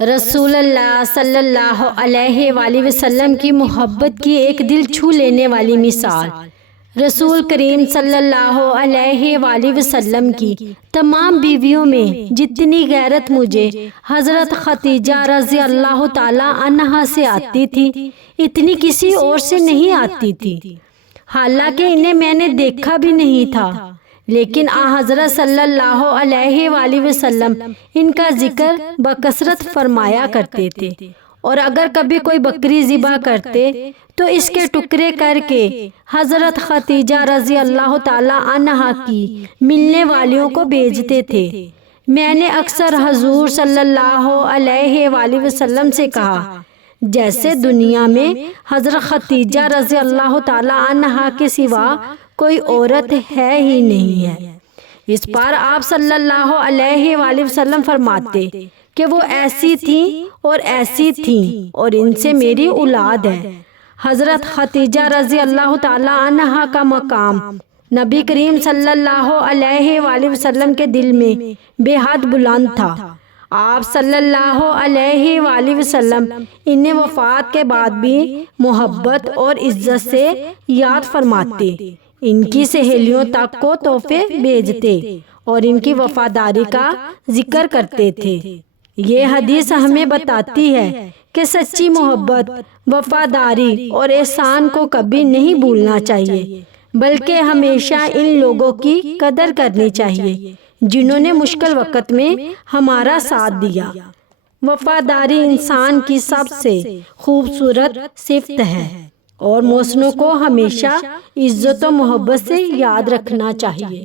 رسول اللہ صلی اللہ علیہ وآلہ وسلم کی محبت کی ایک دل چھو لینے والی مثال۔ رسول کریم صلی اللہ علیہ وآلہ وسلم کی تمام بیویوں میں جتنی غیرت مجھے حضرت خدیجہ رضی اللہ تعالی عنہا سے آتی تھی، اتنی کسی اور سے نہیں آتی تھی۔ حالانکہ انہیں میں نے دیکھا بھی نہیں تھا، لیکن حضرت صلی اللہ علیہ وآلہ وسلم ان کا ذکر بکثرت فرمایا کرتے تھے، اور اگر کبھی کوئی بکری ذبح کرتے تو اس کے ٹکڑے کر کے حضرت خدیجہ رضی اللہ تعالی عنہا کی ملنے والیوں کو بھیجتے تھے۔ میں نے اکثر حضور صلی اللہ علیہ وآلہ وسلم سے کہا، جیسے دنیا میں حضرت خدیجہ رضی اللہ تعالی عنہا کے سوا کوئی عورت ہے ہی نہیں ہے۔ اس پر آپ صلی اللہ علیہ وآلہ وسلم فرماتے کہ وہ ایسی تھیں اور ایسی تھیں، اور ان سے میری اولاد ہے۔ حضرت خدیجہ رضی اللہ تعالی عنہا کا مقام نبی کریم صلی اللہ علیہ وآلہ وسلم کے دل میں بے حد بلند تھا۔ آپ صلی اللہ علیہ وآلہ وسلم انہیں وفات کے بعد بھی محبت اور عزت سے یاد فرماتے، ان کی سہیلیوں تک کو تحفے بھیجتے اور ان کی وفاداری کا ذکر کرتے تھے۔ یہ حدیث ہمیں بتاتی ہے کہ سچی محبت، وفاداری اور احسان کو کبھی نہیں بھولنا چاہیے، بلکہ ہمیشہ ان لوگوں کی قدر کرنی چاہیے جنہوں نے مشکل وقت میں ہمارا ساتھ دیا۔ وفاداری انسان کی سب سے خوبصورت صفت ہے، اور محسنوں کو ہمیشہ عزت و محبت سے یاد رکھنا چاہیے۔